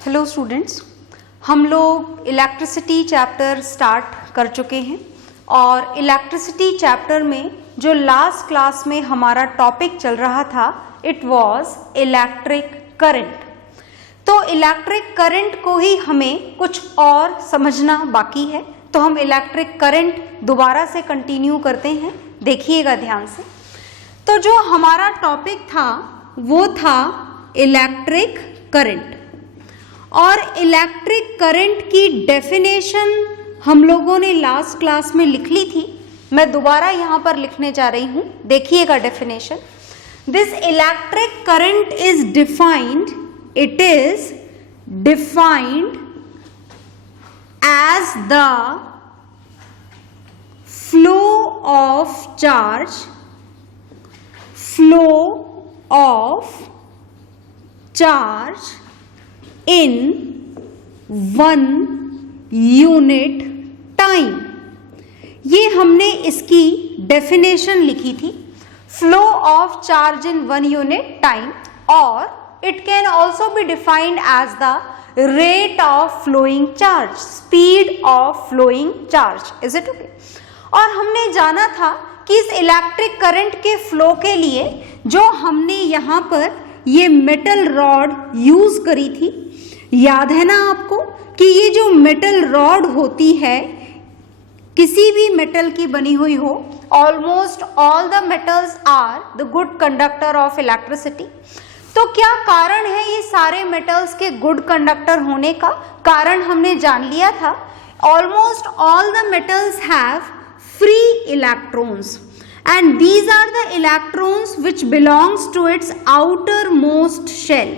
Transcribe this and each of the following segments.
Hello students, हम लोग electricity chapter start कर चुके हैं और इलेक्ट्रिसिटी चैप्टर में जो लास्ट क्लास में हमारा टॉपिक चल रहा था इट वाज इलेक्ट्रिक करंट। तो इलेक्ट्रिक करंट को ही हमें कुछ और समझना बाकी है, तो हम इलेक्ट्रिक करंट दोबारा से कंटिन्यू करते हैं, देखिएगा ध्यान से। तो जो हमारा टॉपिक था वो था इलेक्ट्रिक करंट और इलेक्ट्रिक करंट की डेफिनेशन हम लोगों ने लास्ट क्लास में लिख ली थी। मैं दोबारा यहाँ पर लिखने जा रही हूँ, देखिएगा definition. This electric current is defined, it is defined as the flow of charge, in 1 unit time. ये हमने इसकी डेफिनेशन लिखी थी, flow of charge in 1 unit time, और it can also be defined as the rate of flowing charge, speed of flowing charge. Is it okay? और हमने जाना था कि इस इलेक्ट्रिक करंट के फ्लो के लिए जो हमने यहाँ पर ये मेटल रॉड यूज करी थी, याद है ना आपको कि ये जो मेटल रॉड होती है, किसी भी मेटल की बनी हुई हो, almost all the metals are the good conductor of electricity. तो क्या कारण है ये सारे मेटल्स के गुड कंडक्टर होने का? कारण हमने जान लिया था, almost all the metals have free electrons and these are the electrons which belongs to its outermost shell।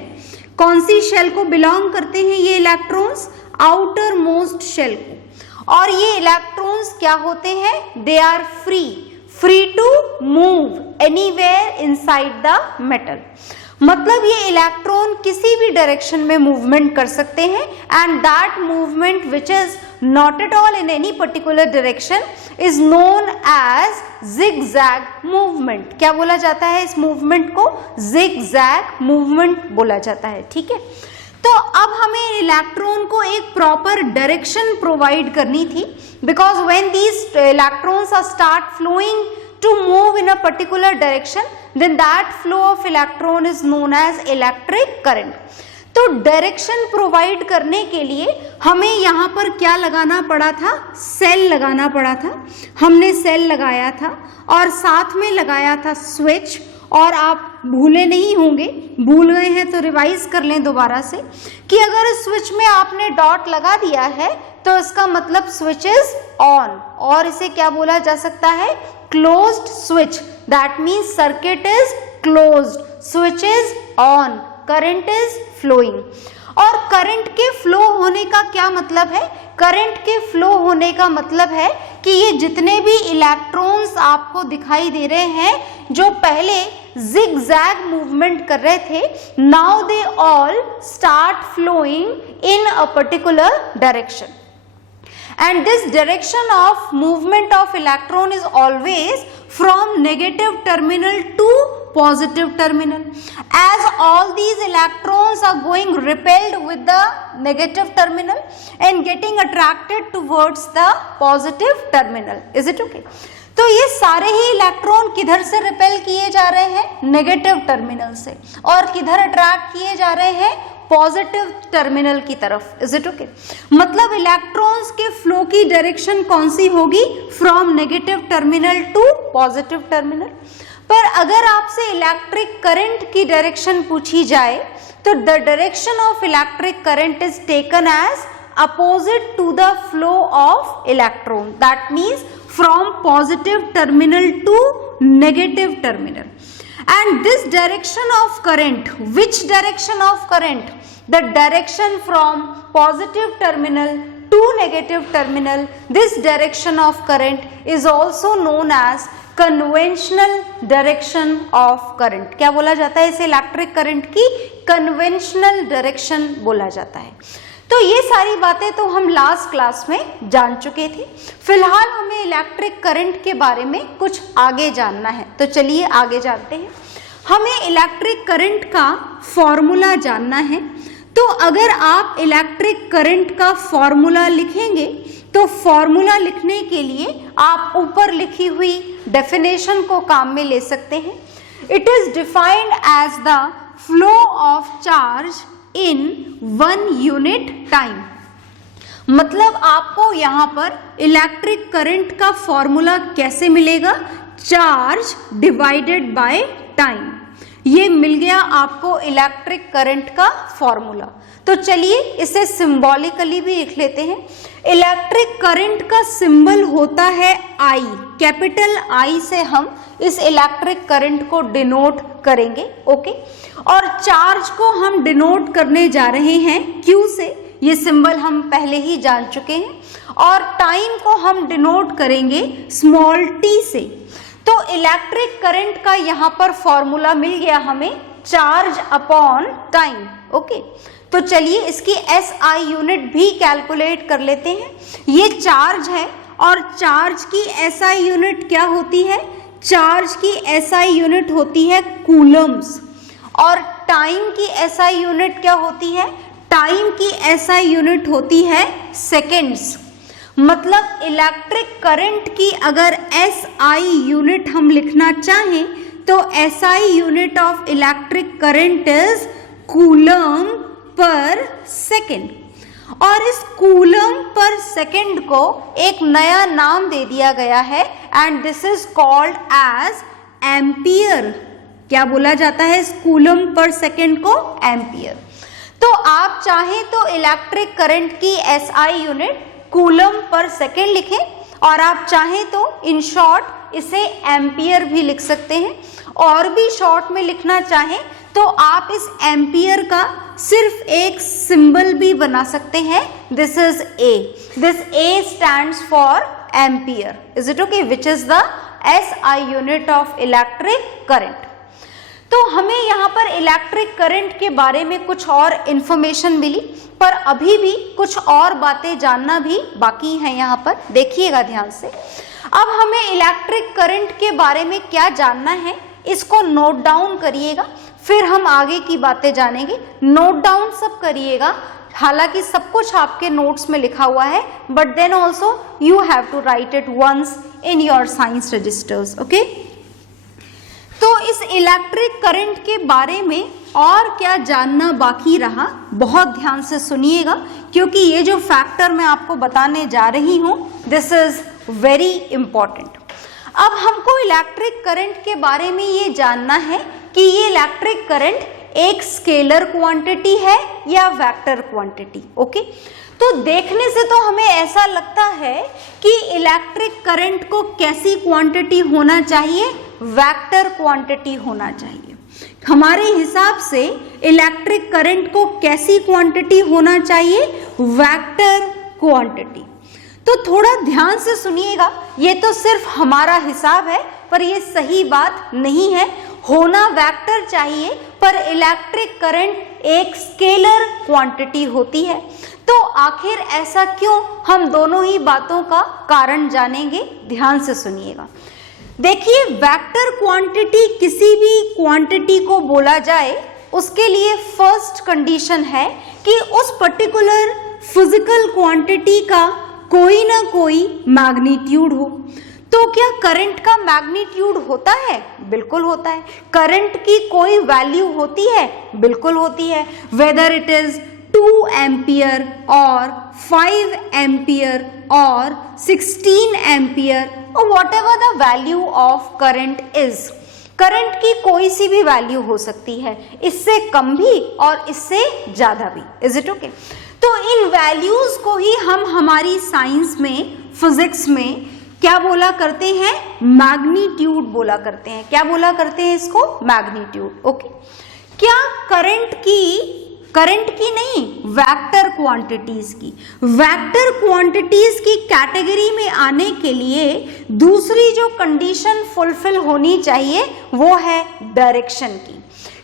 कौन सी शेल को बिलोंग करते हैं ये इलेक्ट्रॉन्स? आउटर मोस्ट शेल को। और ये इलेक्ट्रॉन्स क्या होते हैं? They are free to move anywhere inside the metal. मतलब ये इलेक्ट्रॉन किसी भी डायरेक्शन में मूवमेंट कर सकते हैं and that movement which is not at all in any particular direction is known as zigzag movement. क्या बोला जाता है इस मूवमेंट को? जिगजैग मूवमेंट बोला जाता है। ठीक है, तो अब हमें इलेक्ट्रॉन को एक प्रॉपर डायरेक्शन प्रोवाइड करनी थी, because when these electrons are start flowing to move in a particular direction, then that flow of electron is known as electric current। तो डायरेक्शन प्रोवाइड करने के लिए हमें यहाँ पर क्या लगाना पड़ा था? सेल लगाना पड़ा था। हमने सेल लगाया था और साथ में लगाया था स्विच। और आप भूले नहीं होंगे, भूल गए हैं तो रिवाइज कर लें दोबारा से कि अगर स्विच में आपने डॉट लगा दिया है तो इसका मतलब स्विच इज ऑन, और इसे क्या बोला जा सकता है? Closed switch. That means circuit is closed, switch is on, current is flowing. और करंट के फ्लो होने का क्या मतलब है? करंट के फ्लो होने का मतलब है कि ये जितने भी इलेक्ट्रॉन्स आपको दिखाई दे रहे हैं जो पहले जिगजैग मूवमेंट कर रहे थे, now they all start flowing in a particular direction. And this direction of movement of electron is always from negative terminal to positive terminal. As all these electrons are going repelled with the negative terminal and getting attracted towards the positive terminal. Is it okay? तो ये सारे ही electron किधर से repel किए जा रहे हैं? Negative terminal से। और किधर अट्रैक्ट किए जा रहे हैं? पॉजिटिव टर्मिनल की तरफ। Is it okay? मतलब इलेक्ट्रॉन्स के फ्लो की डायरेक्शन कौन सी होगी? From negative terminal to positive terminal. पर अगर आपसे इलेक्ट्रिक करंट की डायरेक्शन पूछी जाए तो the direction of electric current is taken as opposite to the flow of electron, that means from positive terminal to negative terminal. And this direction of current, which direction of current? The direction from positive terminal to negative terminal, this direction of current is also known as conventional direction of current। क्या बोला जाता है इसे? Electric current की conventional direction बोला जाता है। तो ये सारी बातें तो हम लास्ट क्लास में जान चुके थे। फिलहाल हमें इलेक्ट्रिक करंट के बारे में कुछ आगे जानना है, तो चलिए आगे जानते हैं। हमें इलेक्ट्रिक करंट का फॉर्मूला जानना है। तो अगर आप इलेक्ट्रिक करंट का फॉर्मूला लिखेंगे तो फॉर्मूला लिखने के लिए आप ऊपर लिखी हुई डेफिनेशन को काम में ले सकते हैं। It is defined as the flow of charge in 1 unit time. मतलब आपको यहाँ पर इलेक्ट्रिक करंट का फॉर्मूला कैसे मिलेगा? Charge divided by time. ये मिल गया आपको इलेक्ट्रिक करंट का फॉर्मूला। तो चलिए इसे सिंबॉलिकली भी लिख लेते हैं। इलेक्ट्रिक करंट का सिंबल होता है I, कैपिटल I से हम इस इलेक्ट्रिक करंट को डिनोट करेंगे। ओके, और चार्ज को हम डिनोट करने जा रहे हैं Q से, ये सिंबल हम पहले ही जान चुके हैं। और टाइम को हम डिनोट करेंगे स्मॉल t से। तो इलेक्ट्रिक करंट का यहाँ पर फॉर्मूला मिल गया हमें, चार्ज अपॉन टाइम। ओके, तो चलिए इसकी SI यूनिट भी कैलकुलेट कर लेते हैं। ये चार्ज है और चार्ज की SI यूनिट क्या होती है? चार्ज की SI यूनिट होती है कूलम्स। और टाइम की SI यूनिट क्या होती है? टाइम की SI यूनिट होती है सेकेंड्स। मतलब इलेक्ट्रिक करंट की अगर SI यूनिट हम लिखना चाहें तो SI unit of electric current is coulomb per second. और इस कूलम पर सेकेंड को एक नया नाम दे दिया गया है and this is called as ampere. क्या बोला जाता है इस कूलम पर सेकेंड को? एम्पियर। तो आप चाहें तो इलेक्ट्रिक करंट की SI unit coulomb per second लिखें और आप चाहें तो इन शॉर्ट इसे एम्पियर भी लिख सकते हैं। और भी शॉर्ट में लिखना चाहें तो आप इस एम्पियर का सिर्फ एक सिंबल भी बना सकते हैं। This is A. This A stands for ampere. Is it okay? Which is the SI unit of electric current. तो हमें यहाँ पर इलेक्ट्रिक करंट के बारे में कुछ और इंफॉर्मेशन मिली, पर अभी भी कुछ और बातें जानना भी बाकी है। यहाँ पर देखिएगा ध्यान से। अब हमें इलेक्ट्रिक करंट के बारे में क्या जानना है, इसको नोट डाउन करिएगा, फिर हम आगे की बातें जानेंगे। नोट डाउन सब करिएगा, हालांकि सब कुछ आपके नोट्स में लिखा हुआ है, but then also you have to write it once in your science registers. Okay, तो इस इलेक्ट्रिक करंट के बारे में और क्या जानना बाकी रहा, बहुत ध्यान से सुनिएगा, क्योंकि ये जो फैक्टर मैं आपको बताने जा रही हूँ दिस इज वेरी इंपॉर्टेंट। अब हमको इलेक्ट्रिक करंट के बारे में ये जानना है कि ये इलेक्ट्रिक करंट एक स्केलर क्वांटिटी है या वेक्टर क्वांटिटी। ओके, तो देखने से तो हमें ऐसा लगता है कि इलेक्ट्रिक करंट को कैसी क्वांटिटी होना चाहिए? वेक्टर क्वांटिटी होना चाहिए। हमारे हिसाब से इलेक्ट्रिक करंट को कैसी क्वांटिटी होना चाहिए? Vector quantity. तो थोड़ा ध्यान से सुनिएगा, ये तो सिर्फ हमारा हिसाब है, पर ये सही बात नहीं है। होना वेक्टर चाहिए, पर इलेक्ट्रिक करंट एक स्केलर क्वांटिटी होती है। तो आखिर ऐसा क्यों? हम दोनों ही बातों का कारण जानेंगे, ध्यान से सुनिएगा। देखिए, वेक्टर क्वांटिटी किसी भी क्वांटिटी को बोला जाए, उसके लिए फर्स्ट कंडीशन है कि उस पर्टिकुलर फिजिकल क्वांटिटी का कोई ना कोई मैग्नीट्यूड हो। तो क्या करंट का मैग्नीट्यूड होता है? बिल्कुल होता है। करंट की कोई वैल्यू होती है? बिल्कुल होती है। वेदर इट इज 2 एम्पियर और 5 एम्पियर और 16 एम्पियर और what ever the value of current is. Current की कोई सी भी वैल्यू हो सकती है, इससे कम भी और इससे ज्यादा भी। Is it okay? तो इन वैल्यूज को ही हम हमारी साइंस में, फिजिक्स में क्या बोला करते हैं? मैग्नीट्यूड बोला करते हैं। क्या बोला करते हैं इसको? मैग्नीट्यूड। ओके, क्या करंट की नहीं, वेक्टर क्वांटिटीज की। वेक्टर क्वांटिटीज की कैटेगरी में आने के लिए दूसरी जो कंडीशन फुलफिल होनी चाहिए वो है डायरेक्शन की।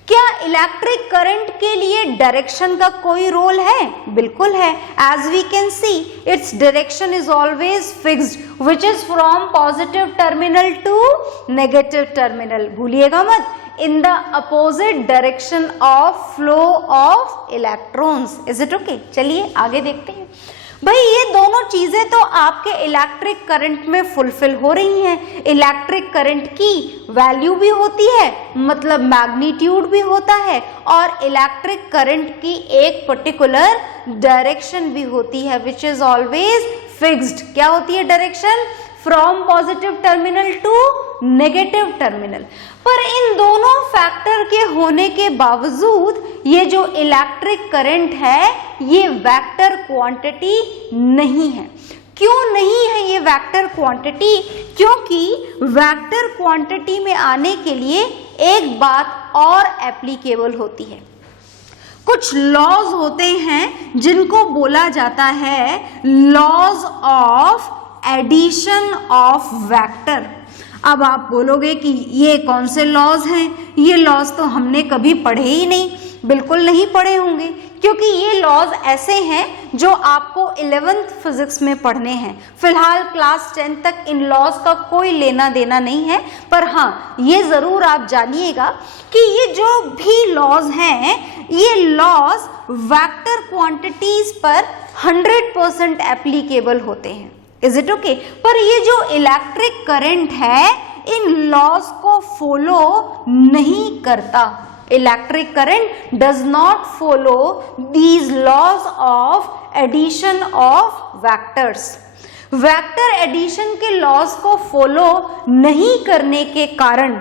क्या इलेक्ट्रिक करंट के लिए डायरेक्शन का कोई रोल है? बिल्कुल है। As we can see its direction is always fixed which is from positive terminal to negative terminal. भूलिएगा मत, in the opposite direction of flow of electrons. Is it okay? चलिए आगे देखते हैं। भाई ये दोनों चीजें तो आपके इलेक्ट्रिक करंट में फुलफिल हो रही हैं। इलेक्ट्रिक करंट की वैल्यू भी होती है, मतलब मैग्नीट्यूड भी होता है, और इलेक्ट्रिक करंट की एक पर्टिकुलर डायरेक्शन भी होती है, विच इज ऑलवेज फिक्स्ड। क्या होती है direction? From positive terminal to negative terminal. पर इन दोनों फैक्टर के होने के बावजूद ये जो इलेक्ट्रिक करंट है ये वेक्टर क्वांटिटी नहीं है। क्यों नहीं है ये वेक्टर क्वांटिटी? क्योंकि वेक्टर क्वांटिटी में आने के लिए एक बात और एप्लीकेबल होती है। कुछ लॉज होते हैं जिनको बोला जाता है laws of addition of vector. अब आप बोलोगे कि ये कौन से लॉज हैं? ये लॉज तो हमने कभी पढ़े ही नहीं। बिल्कुल नहीं पढ़े होंगे, क्योंकि ये लॉज ऐसे हैं जो आपको 11th फिजिक्स में पढ़ने हैं। फिलहाल क्लास 10 तक इन लॉज का कोई लेना देना नहीं है, पर हाँ ये जरूर आप जानिएगा कि ये जो भी लॉज हैं ये लॉज वेक्टर क्वांटिटीज पर 100% एप्लीकेबल होते हैं। Is it okay? पर ये जो इलेक्ट्रिक करंट है इन लॉज को फॉलो नहीं करता। Electric current does not follow these laws of addition of vectors. Vector addition के लॉज को फॉलो नहीं करने के कारण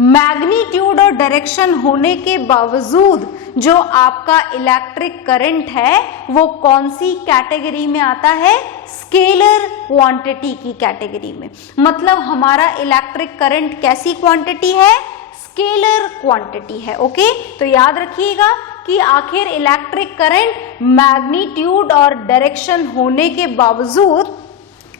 मैग्नीट्यूड और डायरेक्शन होने के बावजूद जो आपका इलेक्ट्रिक करंट है वो कौन सी कैटेगरी में आता है? स्केलर क्वांटिटी की कैटेगरी में। मतलब हमारा इलेक्ट्रिक करंट कैसी क्वांटिटी है? स्केलर क्वांटिटी है। ओके, तो याद रखिएगा कि आखिर इलेक्ट्रिक करंट मैग्नीट्यूड और डायरेक्शन होने के बावजूद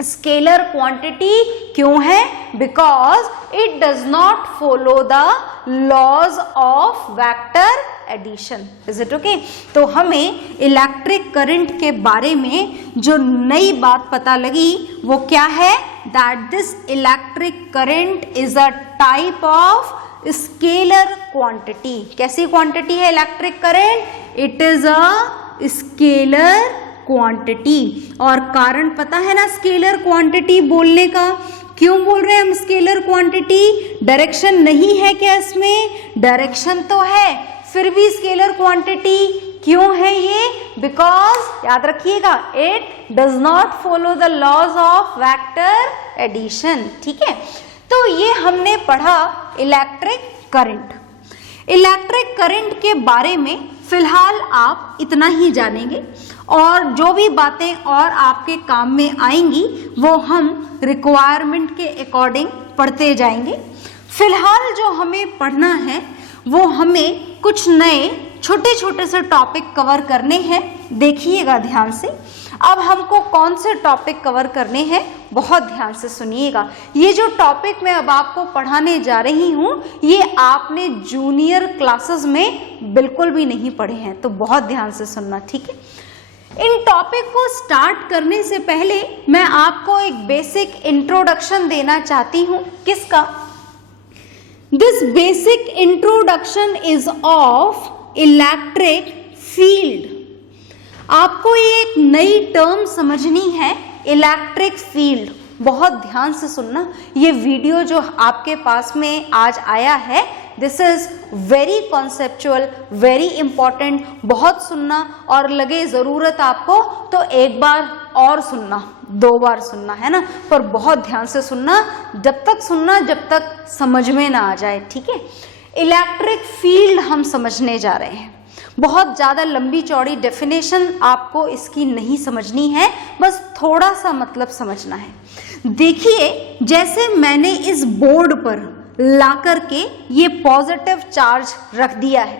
स्केलर क्वांटिटी क्यों है? Because it does not follow the laws of vector addition. Is it okay? तो हमें इलेक्ट्रिक करंट के बारे में जो नई बात पता लगी वो क्या है? That this electric current is a type of scalar quantity. कैसी क्वांटिटी है electric current? It is a scalar quantity. और कारण पता है ना स्केलर क्वांटिटी बोलने का? क्यों बोल रहे हैं हम स्केलर क्वांटिटी? डायरेक्शन नहीं है क्या इसमें? डायरेक्शन तो है, फिर भी स्केलर क्वांटिटी क्यों है ये? बिकॉज याद रखिएगा it does not follow the laws of vector addition. ठीक है, तो ये हमने पढ़ा इलेक्ट्रिक करंट। इलेक्ट्रिक करंट के बारे में फिलहाल आप इतना ही जानेंगे, और जो भी बातें और आपके काम में आएंगी वो हम रिक्वायरमेंट के अकॉर्डिंग पढ़ते जाएंगे। फिलहाल जो हमें पढ़ना है वो हमें कुछ नए छोटे छोटे से टॉपिक कवर करने हैं। देखिएगा ध्यान से। अब हमको कौन से टॉपिक कवर करने हैं बहुत ध्यान से सुनिएगा। ये जो टॉपिक मैं अब आपको पढ़ाने जा रही हूँ ये आपने जूनियर क्लासेस में बिल्कुल भी नहीं पढ़े हैं, तो बहुत ध्यान से सुनना। ठीक है, इन टॉपिक को स्टार्ट करने से पहले मैं आपको एक बेसिक इंट्रोडक्शन देना चाहती हूँ। किसका? This basic introduction is of electric field. आपको ये एक नई टर्म समझनी है, इलेक्ट्रिक फील्ड। बहुत ध्यान से सुनना। ये वीडियो जो आपके पास में आज आया है this is very conceptual, very important. बहुत सुनना, और लगे ज़रूरत आपको तो एक बार और सुनना, 2 बार सुनना, है ना, पर बहुत ध्यान से सुनना। जब तक समझ में ना आ जाए। ठीक है, इलेक्ट्रिक फील्ड हम समझने जा रहे हैं। बहुत ज़्यादा लंबी चौड़ी डेफिनेशन आपको इसकी नहीं समझनी है, बस थोड़ा सा मतलब समझना है। देखिए, जैसे मैंने इस बोर्ड पर ला करके ये पॉजिटिव चार्ज रख दिया है,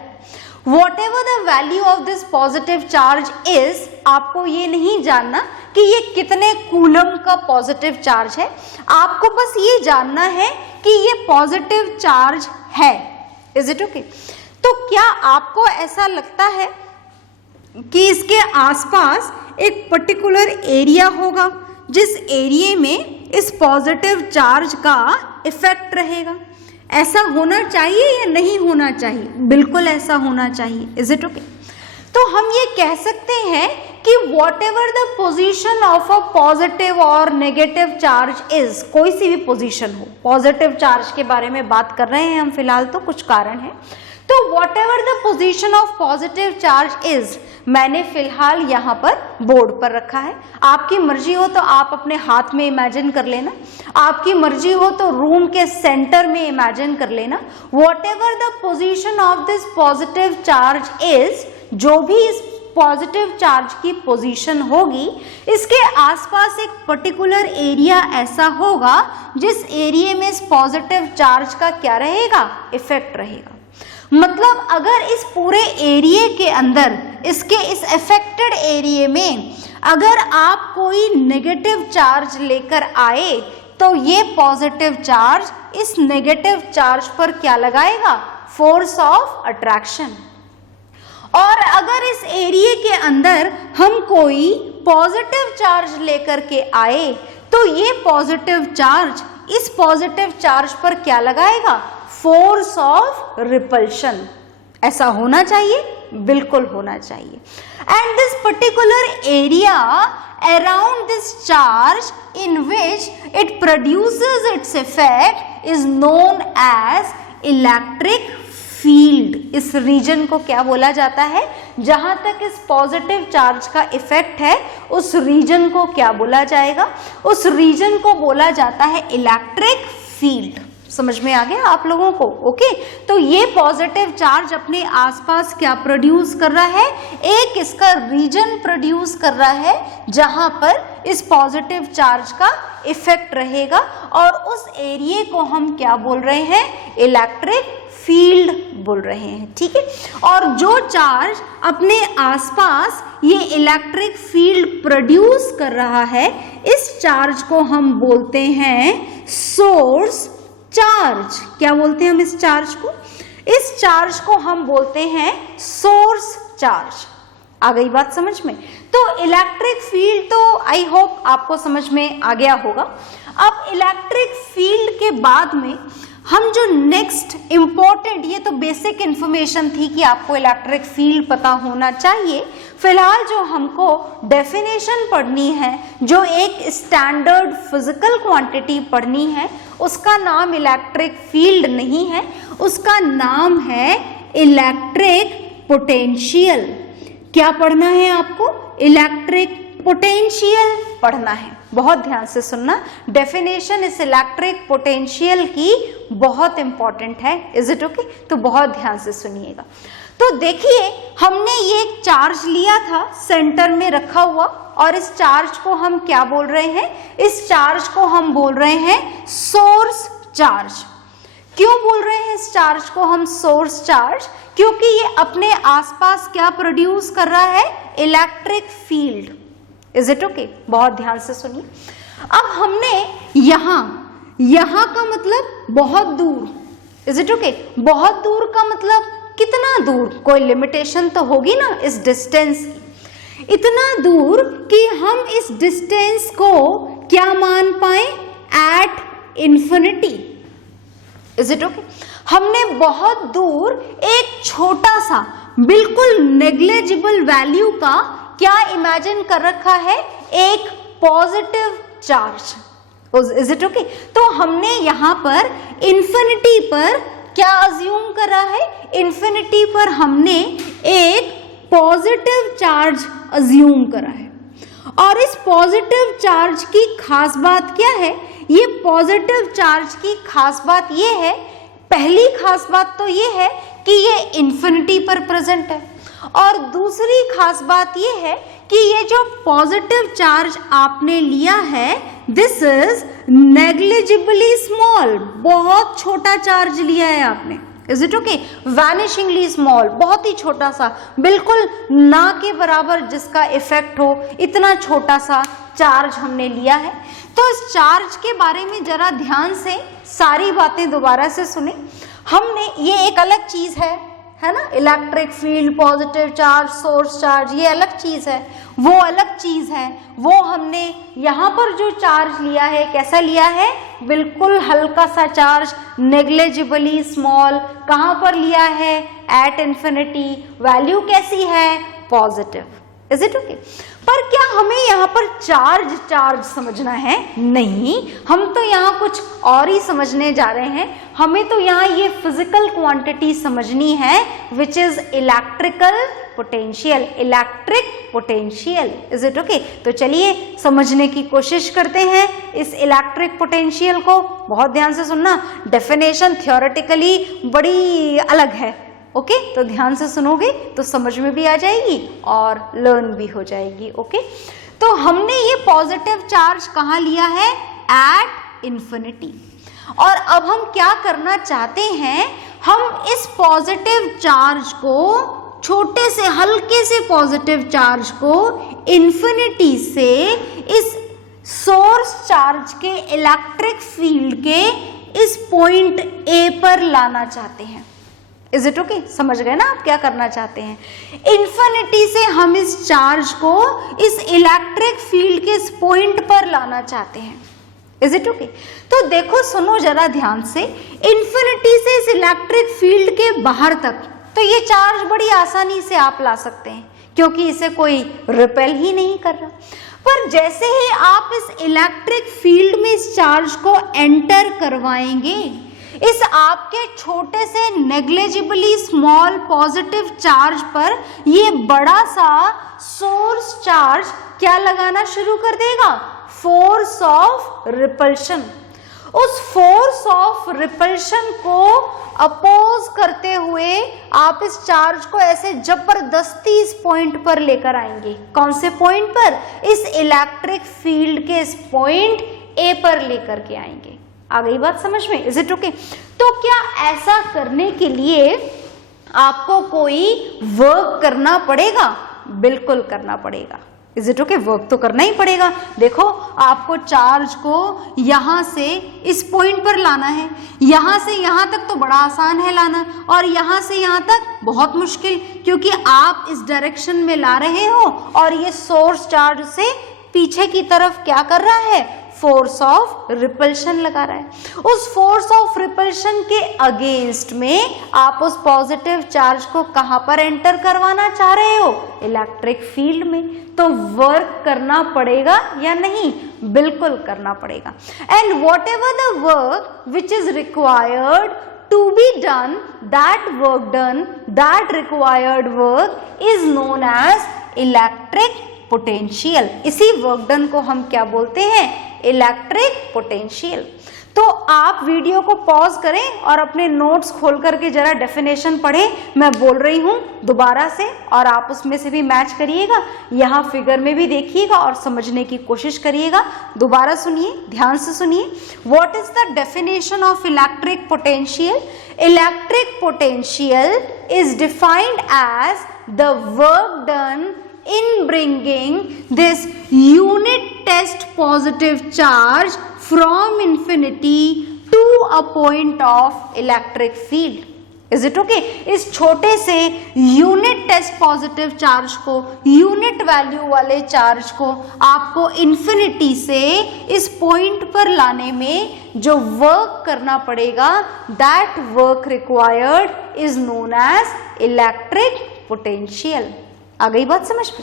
what ever the value of this positive charge is, आपको ये नहीं जानना कि ये कितने कूलम का पॉजिटिव चार्ज है, आपको बस ये जानना है कि ये पॉजिटिव चार्ज है। Is it okay? तो क्या आपको ऐसा लगता है कि इसके आसपास एक पर्टिकुलर एरिया होगा जिस एरिया में इस पॉजिटिव चार्ज का इफेक्ट रहेगा? ऐसा होना चाहिए या नहीं होना चाहिए? बिल्कुल ऐसा होना चाहिए। Is it okay? तो हम ये कह सकते हैं कि what ever the position of a positive और नेगेटिव चार्ज इज, कोई सी भी पोजीशन हो, पॉजिटिव चार्ज के बारे में बात कर रहे हैं हम फिलहाल, तो कुछ कारण है। तो what ever the position of positive charge is, मैंने फिलहाल यहाँ पर बोर्ड पर रखा है। आपकी मर्जी हो तो आप अपने हाथ में इमेजिन कर लेना, आपकी मर्जी हो तो रूम के सेंटर में इमेजिन कर लेना। What ever the position of this positive charge is, जो भी इस पॉजिटिव चार्ज की पोजीशन होगी, इसके आसपास एक पर्टिकुलर एरिया ऐसा होगा जिस एरिया में इस पॉजिटिव चार्ज का क्या रहेगा? इफेक्ट रहेगा। मतलब अगर इस पूरे एरिया के अंदर, इसके इस अफेक्टेड एरिया में अगर आप कोई नेगेटिव चार्ज लेकर आए तो ये पॉजिटिव चार्ज इस नेगेटिव चार्ज पर क्या लगाएगा? Force of attraction. और अगर इस एरिया के अंदर हम कोई पॉजिटिव चार्ज लेकर के आए तो ये पॉजिटिव चार्ज इस पॉजिटिव चार्ज पर क्या लगाएगा? Force of repulsion. ऐसा होना चाहिए? बिल्कुल होना चाहिए। And this particular area around this charge in which it produces its effect is known as electric field. इस रीजन को क्या बोला जाता है? जहां तक इस पॉजिटिव चार्ज का इफेक्ट है उस रीजन को क्या बोला जाएगा? उस रीजन को बोला जाता है इलेक्ट्रिक फील्ड। समझ में आ गया आप लोगों को? ओके, तो ये पॉजिटिव चार्ज अपने आसपास क्या प्रोड्यूस कर रहा है? एक इसका रीजन प्रोड्यूस कर रहा है जहां पर इस पॉजिटिव चार्ज का इफेक्ट रहेगा, और उस एरिया को हम क्या बोल रहे हैं? इलेक्ट्रिक फील्ड बोल रहे हैं। ठीक है, और जो चार्ज अपने आसपास ये इलेक्ट्रिक फील्ड प्रोड्यूस कर रहा है, इस चार्ज को हम बोलते हैं सोर्स चार्ज। क्या बोलते हैं हम इस चार्ज को? इस चार्ज को हम बोलते हैं सोर्स चार्ज। आ गई बात समझ में? तो इलेक्ट्रिक फील्ड तो आई होप आपको समझ में आ गया होगा। अब इलेक्ट्रिक फील्ड के बाद में हम जो नेक्स्ट इंपॉर्टेंट, ये तो बेसिक इंफॉर्मेशन थी कि आपको इलेक्ट्रिक फील्ड पता होना चाहिए। फिलहाल जो हमको डेफिनेशन पढ़नी है, जो एक स्टैंडर्ड फिजिकल क्वांटिटी पढ़नी है, उसका नाम इलेक्ट्रिक फील्ड नहीं है, उसका नाम है इलेक्ट्रिक पोटेंशियल। क्या पढ़ना है आपको? इलेक्ट्रिक पोटेंशियल पढ़ना है। बहुत ध्यान से सुनना, डेफिनेशन इस इलेक्ट्रिक पोटेंशियल की बहुत इंपॉर्टेंट है। Is it okay? तो बहुत ध्यान से सुनिएगा। तो देखिए, हमने ये एक चार्ज लिया था सेंटर में रखा हुआ, और इस चार्ज को हम क्या बोल रहे हैं? इस चार्ज को हम बोल रहे हैं सोर्स चार्ज। क्यों बोल रहे हैं इस चार्ज को हम सोर्स चार्ज? क्योंकि ये अपने आसपास क्या प्रोड्यूस कर रहा है? Electric field. Is it okay? बहुत ध्यान से सुनिए। अब हमने यहां का मतलब बहुत दूर। Is it okay? बहुत दूर का मतलब कितना दूर? कोई लिमिटेशन तो होगी ना इस डिस्टेंस की। इतना दूर कि हम इस डिस्टेंस को क्या मान पाए? At infinity. Is it okay? हमने बहुत दूर एक छोटा सा बिल्कुल नेग्लिजिबल वैल्यू का क्या इमेजिन कर रखा है? एक positive charge. Is it okay? तो हमने यहां पर इन्फिनिटी पर क्या अज्यूम करा है? इन्फिनिटी पर हमने एक पॉजिटिव चार्ज अज्यूम करा है। और इस पॉजिटिव चार्ज की खास बात क्या है? ये पॉजिटिव चार्ज की खास बात ये है, पहली खास बात तो ये है कि ये इन्फिनिटी पर प्रेजेंट है, और दूसरी खास बात ये है कि ये जो पॉजिटिव चार्ज आपने लिया है, दिस इज नेग्लिजिबली स्मॉल। बहुत छोटा चार्ज लिया है आपने। Is it okay? Vanishingly small, बहुत ही छोटा सा, बिल्कुल ना के बराबर जिसका इफेक्ट हो, इतना छोटा सा चार्ज हमने लिया है। तो इस चार्ज के बारे में जरा ध्यान से सारी बातें दोबारा से सुने। हमने, ये एक अलग चीज है, है ना, electric field, positive charge, source charge, ये अलग चीज है, वो अलग चीज है। वो हमने यहाँ पर जो चार्ज लिया है कैसा लिया है, बिल्कुल हल्का सा चार्ज, नेग्लिजिबली स्मॉल। कहाँ पर लिया है, एट इंफिनिटी। वैल्यू कैसी है, पॉजिटिव। Is it okay? पर क्या हमें यहाँ पर चार्ज समझना है? नहीं, हम तो यहाँ कुछ और ही समझने जा रहे हैं। हमें तो यहाँ ये फिजिकल क्वांटिटी समझनी है, which is electrical potential, electric potential. Is it okay? तो चलिए समझने की कोशिश करते हैं इस इलेक्ट्रिक पोटेंशियल को। बहुत ध्यान से सुनना, डेफिनेशन थियोरेटिकली बड़ी अलग है। ओके तो ध्यान से सुनोगे तो समझ में भी आ जाएगी और लर्न भी हो जाएगी। ओके तो हमने ये पॉजिटिव चार्ज कहाँ लिया है, एट इंफिनिटी। और अब हम क्या करना चाहते हैं, हम इस पॉजिटिव चार्ज को, छोटे से हल्के से पॉजिटिव चार्ज को इंफिनिटी से इस सोर्स चार्ज के इलेक्ट्रिक फील्ड के इस पॉइंट ए पर लाना चाहते हैं। Is it okay? समझ गए ना आप क्या करना चाहते हैं? इंफिनिटी से हम इस चार्ज को इस इलेक्ट्रिक फील्ड के इस पॉइंट पर लाना चाहते हैं। Is it okay? तो देखो, सुनो जरा ध्यान से, इंफिनिटी से इस इलेक्ट्रिक फील्ड के बाहर तक तो ये चार्ज बड़ी आसानी से आप ला सकते हैं, क्योंकि इसे कोई रिपेल ही नहीं कर रहा। पर जैसे ही आप इस इलेक्ट्रिक फील्ड में इस चार्ज को एंटर करवाएंगे, इस आपके छोटे से नेग्लिजिबली स्मॉल पॉजिटिव चार्ज पर ये बड़ा सा सोर्स चार्ज क्या लगाना शुरू कर देगा, फोर्स ऑफ रिपल्शन। उस फोर्स ऑफ रिपल्शन को अपोज करते हुए आप इस चार्ज को ऐसे जबरदस्ती इस पॉइंट पर लेकर आएंगे। कौन से पॉइंट पर, इस इलेक्ट्रिक फील्ड के इस पॉइंट ए पर लेकर के आएंगे। आ गई बात समझ में? Is it okay? तो क्या ऐसा करने के लिए आपको कोई वर्क करना पड़ेगा? बिल्कुल करना पड़ेगा। Is it okay? वर्क तो करना ही पड़ेगा। देखो, आपको चार्ज को यहां से इस पॉइंट पर लाना है, यहां से यहां तक तो बड़ा आसान है लाना, और यहां से यहां तक बहुत मुश्किल, क्योंकि आप इस डायरेक्शन में ला रहे हो और ये सोर्स चार्ज से पीछे की तरफ क्या कर रहा है, फोर्स ऑफ रिपल्शन लगा रहा है। उस फोर्स ऑफ रिपल्शन के अगेंस्ट में आप उस पॉजिटिव चार्ज को कहां पर एंटर करवाना चाह रहे हो, इलेक्ट्रिक फील्ड में। तो वर्क करना पड़ेगा या नहीं? बिल्कुल करना पड़ेगा। And what ever the work which is required to be done, that work done, that required work is known as electric potential। इसी वर्क डन को हम क्या बोलते हैं, इलेक्ट्रिक पोटेंशियल। तो आप वीडियो को पॉज करें और अपने नोट्स खोल करके जरा डेफिनेशन पढ़ें। मैं बोल रही हूं दोबारा से और आप उसमें से भी मैच करिएगा, यहाँ फिगर में भी देखिएगा और समझने की कोशिश करिएगा। दोबारा सुनिए, ध्यान से सुनिए। What is the definition of electric potential? Electric potential is defined as the work done in bringing this unit test positive charge from infinity to a point of electric field। Is it okay? इस छोटे से unit test positive charge को, unit value वाले charge को आपको infinity से इस point पर लाने में जो वर्क करना पड़ेगा, that work required is known as electric potential. आ गई बात समझ में?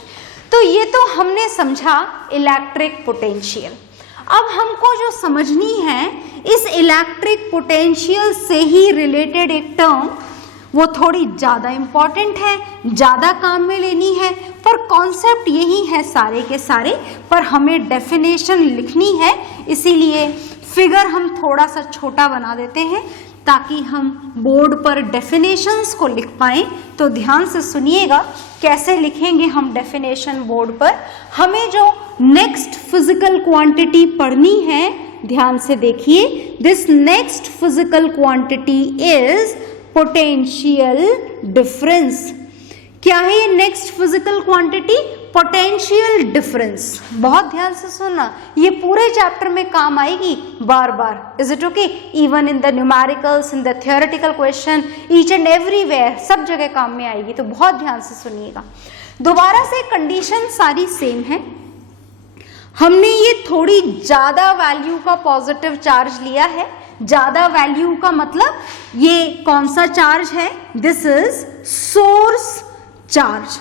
तो ये तो हमने समझा इलेक्ट्रिक पोटेंशियल। अब हमको जो समझनी है इस इलेक्ट्रिक पोटेंशियल से ही रिलेटेड एक टर्म, वो थोड़ी ज़्यादा इम्पॉर्टेंट है, ज़्यादा काम में लेनी है, पर कॉन्सेप्ट यही है सारे के सारे, पर हमें डेफिनेशन लिखनी है, इसीलिए फिगर हम थोड़ा सा छोटा बना देते हैं ताकि हम बोर्ड पर डेफिनेशंस को लिख पाएं। तो ध्यान से सुनिएगा कैसे लिखेंगे हम डेफिनेशन बोर्ड पर। हमें जो नेक्स्ट फिजिकल क्वांटिटी पढ़नी है, ध्यान से देखिए, this next physical quantity is potential difference. क्या है ये next physical quantity? Potential difference. बहुत ध्यान से सुनना, ये पूरे चैप्टर में काम आएगी बार बार। Is it okay? Even in the numericals, in the theoretical question, each and everywhere, सब जगह काम में आएगी, तो बहुत ध्यान से सुनिएगा। दोबारा से कंडीशन सारी सेम है। हमने ये थोड़ी ज्यादा वैल्यू का पॉजिटिव चार्ज लिया है। ज्यादा वैल्यू का मतलब ये कौन सा चार्ज है? This is source charge.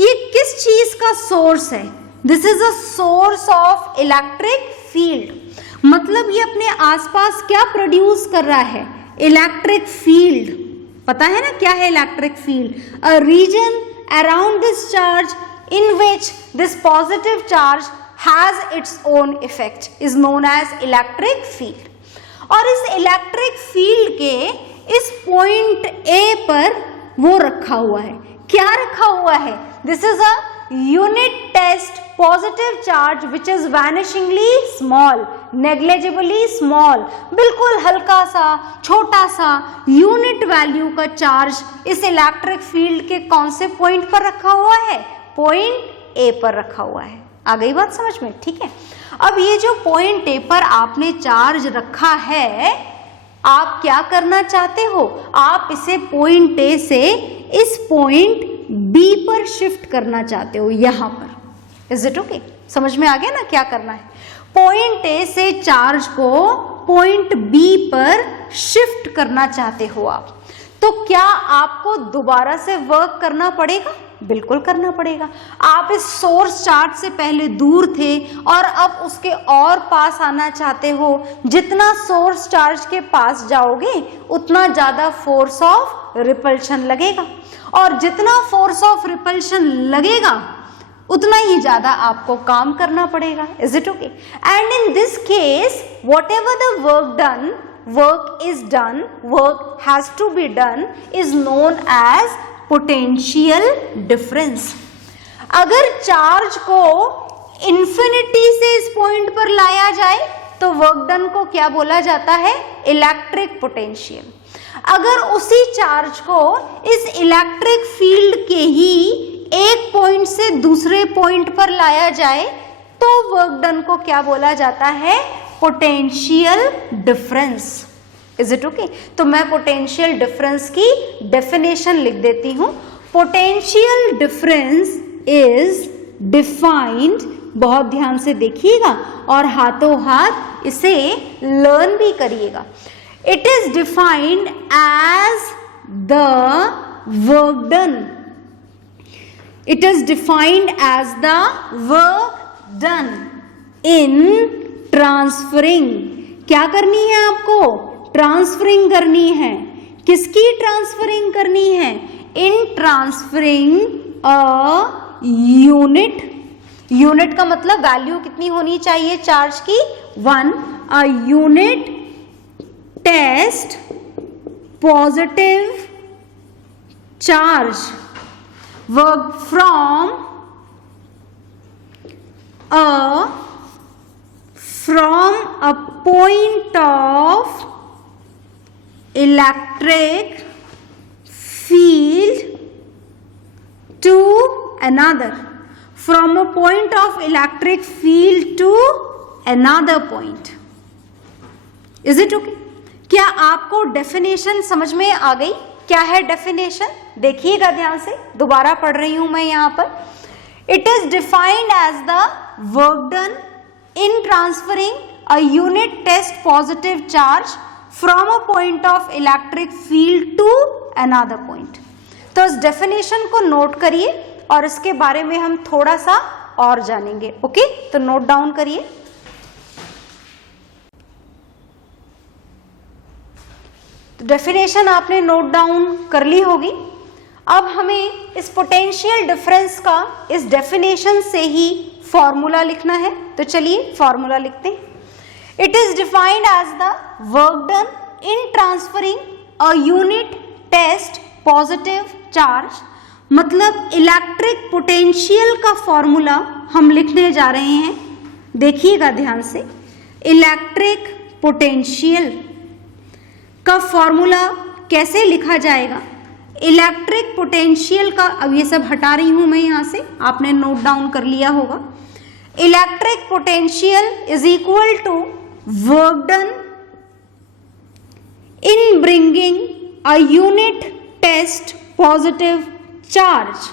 ये किस चीज का सोर्स है? This is a source of electric field. मतलब ये अपने आसपास क्या प्रोड्यूस कर रहा है? Electric field. पता है ना क्या है electric field? A region around this charge in which this positive charge has its own effect is known as electric field. और इस इलेक्ट्रिक फील्ड के इस पॉइंट A पर वो रखा हुआ है। क्या रखा हुआ है? This is a unit test positive charge which is vanishingly small, negligibly small, बिल्कुल हल्का सा, छोटा सा यूनिट वैल्यू का चार्ज इस इलेक्ट्रिक फील्ड के कौन से पॉइंट पर रखा हुआ है? पॉइंट A पर रखा हुआ है। आ गई बात समझ में? ठीक है। अब ये जो पॉइंट A पर आपने चार्ज रखा है, आप क्या करना चाहते हो? आप इसे पॉइंट A से इस पॉइंट B पर शिफ्ट करना चाहते हो, यहां पर। Is it okay? समझ में आ गया ना क्या करना है? पॉइंट A से चार्ज को पॉइंट B पर शिफ्ट करना चाहते हो आप। तो क्या आपको दोबारा से वर्क करना पड़ेगा? बिल्कुल करना पड़ेगा। आप इस सोर्स चार्ज से पहले दूर थे और अब उसके और पास आना चाहते हो। जितना सोर्स चार्ज के पास जाओगे उतना ज्यादा फोर्स ऑफ रिपल्शन लगेगा, और जितना फोर्स ऑफ रिपल्शन लगेगा उतना ही ज्यादा आपको काम करना पड़ेगा। Is it okay? And in this case whatever the work is done, work has to be done, is known as potential difference. अगर चार्ज को इंफिनिटी से इस पॉइंट पर लाया जाए तो वर्क डन को क्या बोला जाता है? Electric potential. अगर उसी चार्ज को इस इलेक्ट्रिक फील्ड के ही एक पॉइंट से दूसरे पॉइंट पर लाया जाए तो वर्क डन को क्या बोला जाता है? Potential difference. Is it okay? तो मैं पोटेंशियल डिफरेंस की डेफिनेशन लिख देती हूं। पोटेंशियल डिफरेंस इज डिफाइंड, बहुत ध्यान से देखिएगा और हाथों हाथ इसे लर्न भी करिएगा। It is defined as the work done. It is defined as the work done in transferring. क्या करनी है आपको? ट्रांसफरिंग करनी है। किसकी ट्रांसफरिंग करनी है? In transferring a unit. Unit का मतलब वैल्यू कितनी होनी चाहिए चार्ज की? 1। A unit test positive charge work from a point of electric field to another, from a point of electric field to another point. Is it okay? क्या आपको definition समझ में आ गई? क्या है डेफिनेशन? देखिएगा ध्यान से, दोबारा पढ़ रही हूं मैं यहां पर। It is defined as the work done in transferring a unit test positive charge from a point of electric field to another point. तो इस डेफिनेशन को नोट करिए और इसके बारे में हम थोड़ा सा और जानेंगे। ओके, तो नोट डाउन करिए। तो डेफिनेशन आपने नोट डाउन कर ली होगी। अब हमें इस पोटेंशियल डिफरेंस का इस डेफिनेशन से ही फॉर्मूला लिखना है। तो चलिए फॉर्मूला लिखते हैं। It is defined as the work done in transferring a unit test positive charge. मतलब इलेक्ट्रिक पोटेंशियल का फॉर्मूला हम लिखने जा रहे हैं। देखिएगा ध्यान से, इलेक्ट्रिक पोटेंशियल का फॉर्मूला कैसे लिखा जाएगा? इलेक्ट्रिक पोटेंशियल का, अब ये सब हटा रही हूं मैं यहां से, आपने नोट डाउन कर लिया होगा। Electric potential is equal to work done in bringing a unit test positive charge.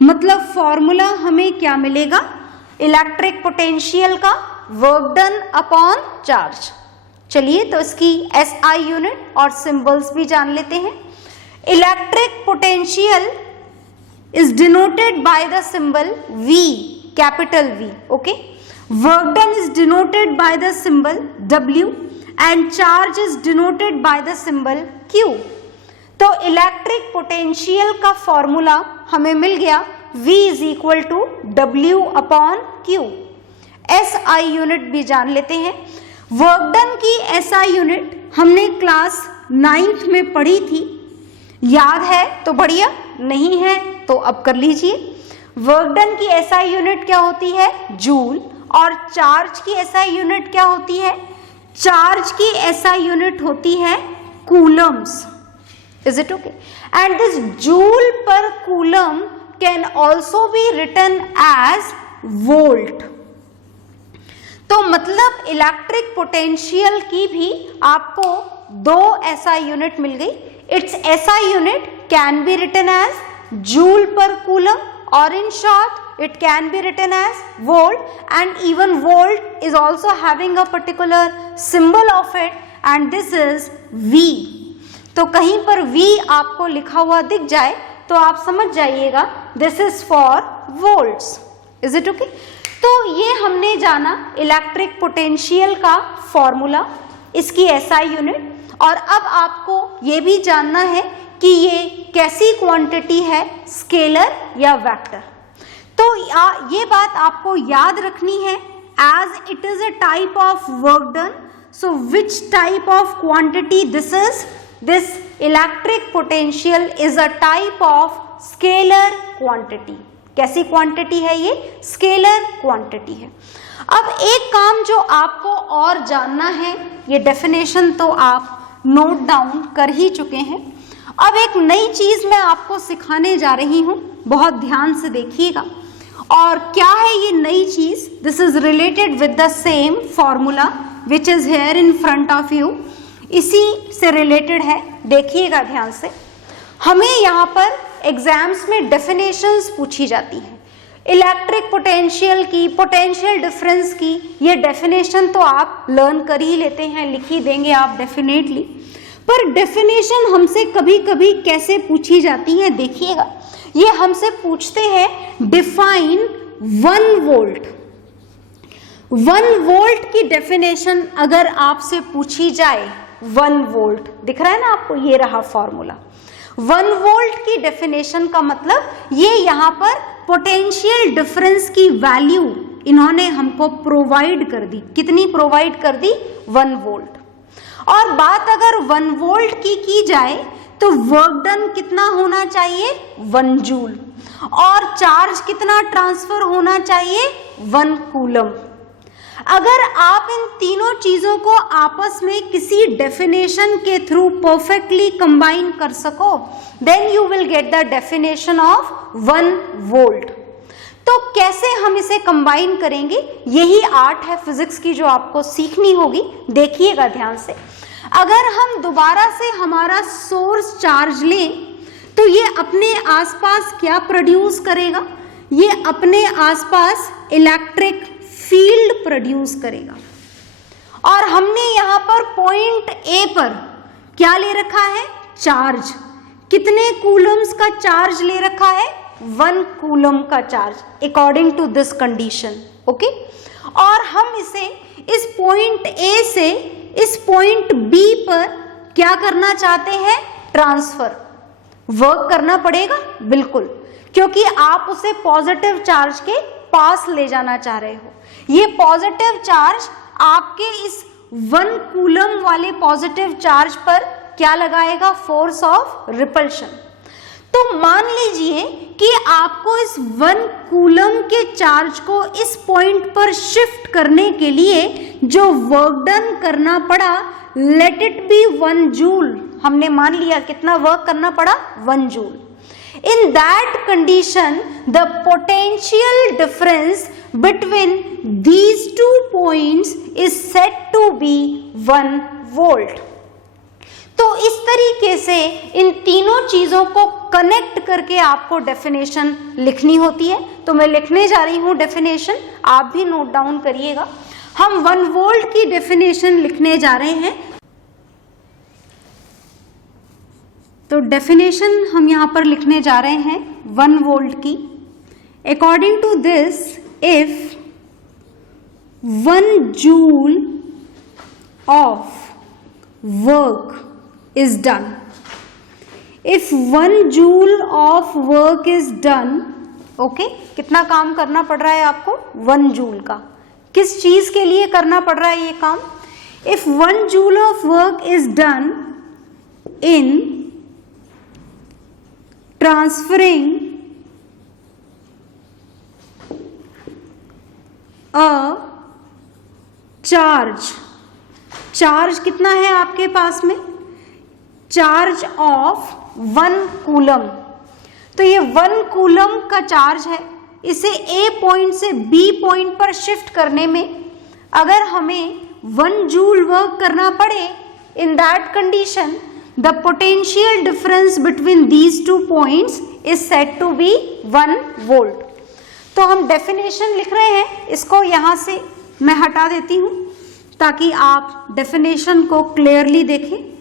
मतलब फॉर्मूला हमें क्या मिलेगा इलेक्ट्रिक पोटेंशियल का, वर्क डन अपॉन चार्ज। चलिए तो इसकी SI यूनिट और सिंबल्स भी जान लेते हैं। Electric potential is denoted by the symbol V, capital V, okay. Work done is denoted by the symbol W and charge is denoted by the symbol Q। तो electric potential का formula हमें मिल गया V is equal to W upon Q। SI unit भी जान लेते हैं। Work done की SI यूनिट हमने क्लास 9th में पढ़ी थी, याद है तो बढ़िया, नहीं है तो अब कर लीजिए। वर्क डन की SI यूनिट क्या होती है जूल, और चार्ज की SI यूनिट क्या होती है, चार्ज की SI यूनिट होती है Coulomb's. Is it okay? And this joule per coulomb can also be written as volt. तो मतलब इलेक्ट्रिक पोटेंशियल की भी आपको दो SI यूनिट मिल गई। Its SI unit can be written as joule per coulomb, और in short it can be written as volt, and even volt is also having a particular symbol of it, and this is V। तो कहीं पर V आपको लिखा हुआ दिख जाए तो आप समझ जाइएगा this is for volts. Is it okay? तो ये हमने जाना इलेक्ट्रिक पोटेंशियल का फॉर्मूला, इसकी SI यूनिट, और अब आपको ये भी जानना है कि ये कैसी क्वांटिटी है, स्केलर या वेक्टर। तो ये बात आपको याद रखनी है, as it is a type of work done, so which type of quantity this is, this electric potential is a type of scalar quantity। कैसी क्वांटिटी है ये, स्केलर क्वांटिटी है। अब एक काम जो आपको और जानना है, ये डेफिनेशन तो आप नोट डाउन कर ही चुके हैं, अब एक नई चीज मैं आपको सिखाने जा रही हूं, बहुत ध्यान से देखिएगा। और क्या है ये नई चीज, this is related with the same formula which is here in front of you, इसी से रिलेटेड है, देखिएगा ध्यान से। हमें यहाँ पर एग्जाम्स में डेफिनेशंस पूछी जाती हैं इलेक्ट्रिक पोटेंशियल की, पोटेंशियल डिफरेंस की। ये डेफिनेशन तो आप लर्न कर ही लेते हैं, लिख ही देंगे आप डेफिनेटली, पर डेफिनेशन हमसे कभी कभी कैसे पूछी जाती है देखिएगा। ये हमसे पूछते हैं डिफाइन 1 वोल्ट। 1 वोल्ट की डेफिनेशन अगर आपसे पूछी जाए, 1 वोल्ट दिख रहा है ना आपको, ये रहा फॉर्मूला। 1 वोल्ट की डेफिनेशन का मतलब ये यहाँ पर पोटेंशियल डिफरेंस की वैल्यू इन्होंने हमको प्रोवाइड कर दी। कितनी प्रोवाइड कर दी, 1 वोल्ट। और बात अगर 1 वोल्ट की जाए तो वर्क डन कितना होना चाहिए, 1 जूल, और चार्ज कितना ट्रांसफर होना चाहिए, 1 कूलम। अगर आप इन तीनों चीजों को आपस में किसी डेफिनेशन के थ्रू परफेक्टली कंबाइन कर सको, then you will get the definition of 1 volt. तो कैसे हम इसे कंबाइन करेंगे, यही आर्ट है फिजिक्स की जो आपको सीखनी होगी। देखिएगा ध्यान से, अगर हम दोबारा से हमारा सोर्स चार्ज लें तो ये अपने आसपास क्या प्रोड्यूस करेगा, ये अपने आसपास इलेक्ट्रिक फील्ड प्रोड्यूस करेगा। और हमने यहां पर पॉइंट ए पर क्या ले रखा है, चार्ज। कितने कूलम्स का चार्ज ले रखा है, 1 कूलम का charge according to this condition, okay. और हम इसे इस पॉइंट ए से इस पॉइंट बी पर क्या करना चाहते हैं, ट्रांसफर। वर्क करना पड़ेगा बिल्कुल, क्योंकि आप उसे पॉजिटिव चार्ज के पास ले जाना चाह रहे हो। ये पॉजिटिव चार्ज आपके इस 1 कूलम वाले पॉजिटिव चार्ज पर क्या लगाएगा, फोर्स ऑफ रिपल्शन। तो मान लीजिए कि आपको इस 1 कूलम के चार्ज को इस पॉइंट पर शिफ्ट करने के लिए जो वर्क डन करना पड़ा, लेट इट बी 1 जूल। हमने मान लिया कितना वर्क करना पड़ा, 1 joule. In that condition, the potential difference between these two points is said to be 1 volt. तो इस तरीके से इन तीनों चीजों को कनेक्ट करके आपको डेफिनेशन लिखनी होती है। तो मैं लिखने जा रही हूं डेफिनेशन, आप भी नोट डाउन करिएगा। हम 1 वोल्ट की डेफिनेशन लिखने जा रहे हैं। तो डेफिनेशन हम यहां पर लिखने जा रहे हैं 1 वोल्ट की। According to this, if 1 joule of work is done, if 1 joule of work is done, okay, कितना काम करना पड़ रहा है आपको, 1 जूल का। किस चीज के लिए करना पड़ रहा है ये काम? if 1 joule of work is done in transferring a charge कितना है आपके पास में, चार्ज ऑफ 1 कूलम। तो ये 1 कूलम का चार्ज है, इसे A पॉइंट से B पॉइंट पर शिफ्ट करने में अगर हमें 1 जूल वर्क करना पड़े, in that condition the potential difference between these 2 points is said to be 1 volt. तो हम डेफिनेशन लिख रहे हैं, इसको यहां से मैं हटा देती हूं ताकि आप डेफिनेशन को क्लियरली देखें।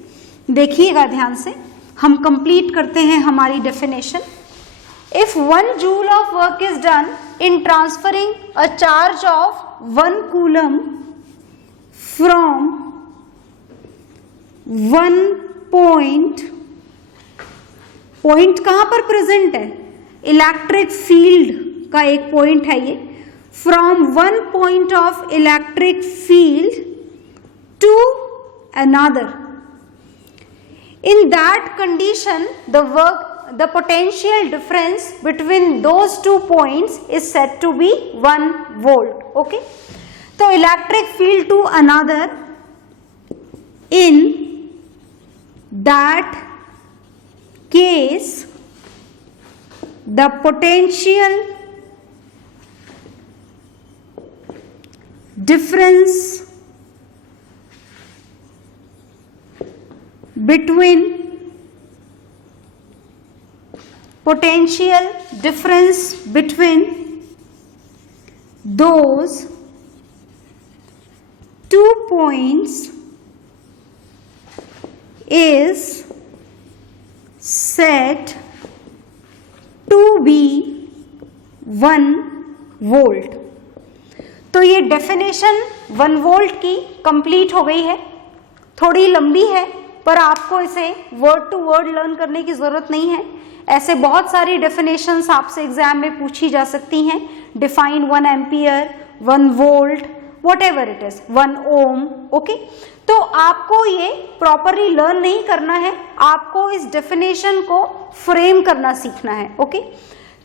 देखिएगा ध्यान से, हम कंप्लीट करते हैं हमारी definition. If 1 joule of work is done in transferring a charge of 1 coulomb from 1 point कहां पर प्रेजेंट है, इलेक्ट्रिक फील्ड का एक पॉइंट है ये, from 1 point of electric field to another. In that condition, the potential difference between those 2 points is said to be 1 volt. Okay? So electric field to another, in that case, the potential difference between those 2 points is said to be 1 volt। तो ये definition 1 volt की complete हो गई है। थोड़ी लंबी है पर आपको इसे वर्ड टू वर्ड लर्न करने की जरूरत नहीं है। ऐसे बहुत सारी डेफिनेशंस आपसे एग्जाम में पूछी जा सकती हैं। Define 1 ampere, 1 volt, whatever it is, 1 ohm. Okay, तो आपको ये प्रॉपरली लर्न नहीं करना है, आपको इस डेफिनेशन को फ्रेम करना सीखना है। ओके,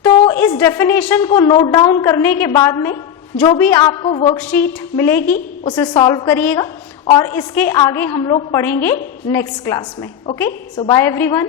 तो इस डेफिनेशन को नोट डाउन करने के बाद में जो भी आपको वर्कशीट मिलेगी उसे सॉल्व करिएगा और इसके आगे हम लोग पढ़ेंगे नेक्स्ट क्लास में। ओके, सो बाय एवरीवन।